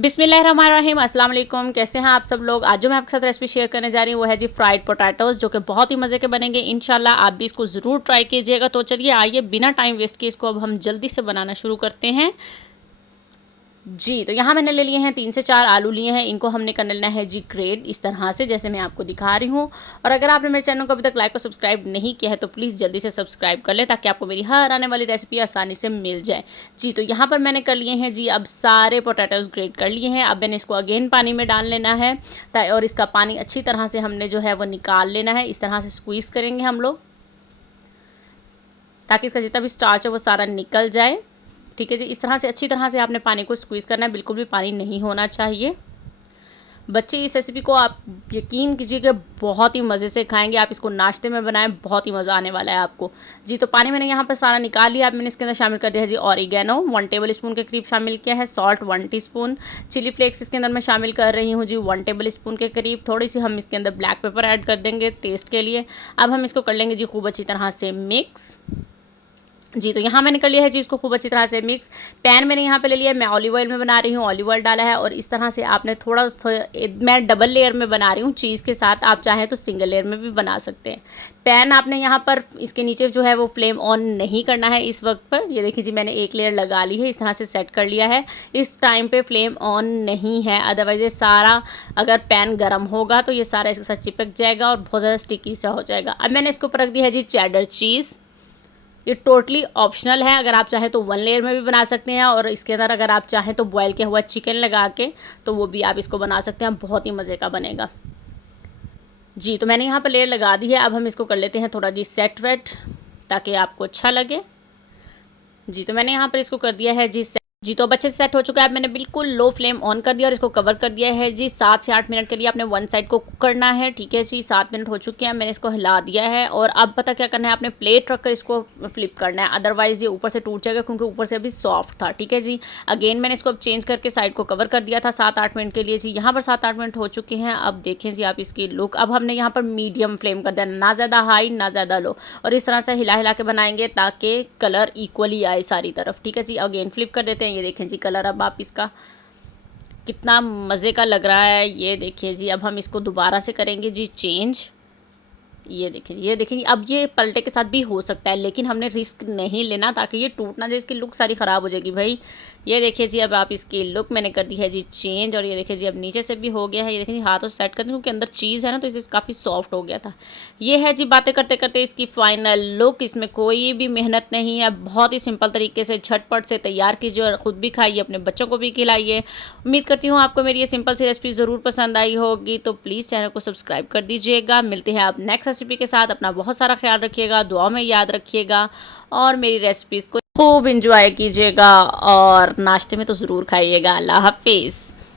बिस्मिल्लाहिर्रहमानिर्रहीम, अस्सलाम वालेकुम। कैसे हैं आप सब लोग। आज जो मैं आपके साथ रेसिपी शेयर करने जा रही हूँ वो है जी फ्राइड पोटैटोज़, जो कि बहुत ही मज़े के बनेंगे इंशाल्लाह। आप भी इसको ज़रूर ट्राई कीजिएगा। तो चलिए आइए बिना टाइम वेस्ट किए इसको अब हम जल्दी से बनाना शुरू करते हैं जी। तो यहाँ मैंने ले लिए हैं 3 से 4 आलू लिए हैं। इनको हमने कर लेना है जी ग्रेट, इस तरह से जैसे मैं आपको दिखा रही हूँ। और अगर आपने मेरे चैनल को अभी तक लाइक और सब्सक्राइब नहीं किया है तो प्लीज़ जल्दी से सब्सक्राइब कर लें, ताकि आपको मेरी हर आने वाली रेसिपी आसानी से मिल जाए जी। तो यहाँ पर मैंने कर लिए हैं जी अब सारे पोटैटोज़ ग्रेट कर लिए हैं। अब मैंने इसको अगेन पानी में डाल लेना है और इसका पानी अच्छी तरह से हमने जो है वो निकाल लेना है। इस तरह से स्क्वीज़ करेंगे हम लोग, ताकि इसका जितना भी स्टार्च है वो सारा निकल जाए। ठीक है जी, इस तरह से अच्छी तरह से आपने पानी को स्क्वीज़ करना है, बिल्कुल भी पानी नहीं होना चाहिए। बच्चे इस रेसिपी को आप यकीन कीजिए कि बहुत ही मज़े से खाएंगे। आप इसको नाश्ते में बनाएं, बहुत ही मज़ा आने वाला है आपको जी। तो पानी मैंने यहाँ पर सारा निकाल लिया। अब मैंने इसके अंदर शामिल कर दिया है जी ऑरिगेनो 1 टेबल स्पून के करीब शामिल किया है। सॉल्ट 1 टीस्पून, चिली फ्लेक्स इसके अंदर मैं शामिल कर रही हूँ जी 1 टेबल स्पून के करीब। थोड़ी सी हम इसके अंदर ब्लैक पेपर ऐड कर देंगे टेस्ट के लिए। अब हम इसको कर लेंगे जी खूब अच्छी तरह से मिक्स जी। तो यहाँ मैंने कर लिया है जी इसको खूब अच्छी तरह से मिक्स। पैन मैंने यहाँ पे ले लिया है, मैं ऑलिव ऑयल में बना रही हूँ, ऑलिव ऑयल डाला है। और इस तरह से आपने थोड़ा मैं डबल लेयर में बना रही हूँ चीज़ के साथ, आप चाहें तो सिंगल लेयर में भी बना सकते हैं। पैन आपने यहाँ पर इसके नीचे जो है वो फ्लेम ऑन नहीं करना है इस वक्त पर। ये देखिए जी मैंने एक लेयर लगा ली है, इस तरह से सेट कर लिया है। इस टाइम पे फ्लेम ऑन नहीं है, अदरवाइज ये सारा अगर पैन गर्म होगा तो ये सारा इसके साथ चिपक जाएगा और बहुत ज़्यादा स्टिकी सा हो जाएगा। अब मैंने इसके ऊपर रख दिया है जी चेडर चीज़। ये टोटली ऑप्शनल है, अगर आप चाहें तो 1 लेयर में भी बना सकते हैं। और इसके अंदर अगर आप चाहें तो बॉयल किया हुआ चिकन लगा के तो वो भी आप इसको बना सकते हैं, बहुत ही मज़े का बनेगा जी। तो मैंने यहाँ पर लेयर लगा दी है। अब हम इसको कर लेते हैं थोड़ा जी सेट वेट, ताकि आपको अच्छा लगे जी। तो मैंने यहाँ पर इसको कर दिया है जी जी। तो अब अच्छे से सेट हो चुका है। अब मैंने बिल्कुल लो फ्लेम ऑन कर दिया और इसको कवर कर दिया है जी। 7 से 8 मिनट के लिए आपने 1 साइड को कुक करना है। ठीक है जी, 7 मिनट हो चुके हैं, मैंने इसको हिला दिया है। और अब पता क्या करना है, आपने प्लेट रख कर इसको फ्लिप करना है, अदरवाइज़ ये ऊपर से टूट जाएगा, क्योंकि ऊपर से अभी सॉफ्ट था। ठीक है जी, अगेन मैंने इसको अब चेंज करके साइड को कवर कर दिया था 7-8 मिनट के लिए जी। यहाँ पर 7-8 मिनट हो चुके हैं। अब देखें जी आप इसकी लुक। अब हमने यहाँ पर मीडियम फ्लेम कर दिया, ना ज़्यादा हाई ना ज़्यादा लो। और इस तरह से हिला हिला के बनाएंगे ताकि कलर इक्वली आए सारी तरफ। ठीक है जी, अगेन फ्लिप कर देते हैं। ये देखें जी कलर अब आप इसका कितना मज़े का लग रहा है, ये देखिए जी। अब हम इसको दोबारा से करेंगे जी चेंज। ये देखें, ये देखें। अब ये पलटे के साथ भी हो सकता है, लेकिन हमने रिस्क नहीं लेना ताकि ये टूट ना जाए, इसकी लुक सारी ख़राब हो जाएगी भाई। ये देखिए जी अब आप इसकी लुक मैंने कर दी है जी चेंज। और ये देखिए जी अब नीचे से भी हो गया है। ये देखिए जी हाथों से सेट कर दूँ, क्योंकि अंदर चीज़ है ना, तो इसे काफ़ी सॉफ्ट हो गया था। ये है जी बातें करते करते इसकी फ़ाइनल लुक। इसमें कोई भी मेहनत नहीं है, बहुत ही सिंपल तरीके से झटपट से तैयार कीजिए और ख़ुद भी खाइए, अपने बच्चों को भी खिलाइए। उम्मीद करती हूँ आपको मेरी ये सिंपल सी रेसिपी ज़रूर पसंद आई होगी। तो प्लीज़ चैनल को सब्सक्राइब कर दीजिएगा। मिलते हैं आप नेक्स्ट रेसिपी के साथ। अपना बहुत सारा ख्याल रखिएगा, दुआ में याद रखिएगा और मेरी रेसिपीज़ को खूब इंजॉय कीजिएगा और नाश्ते में तो ज़रूर खाइएगा। अल्लाह हाफिज़।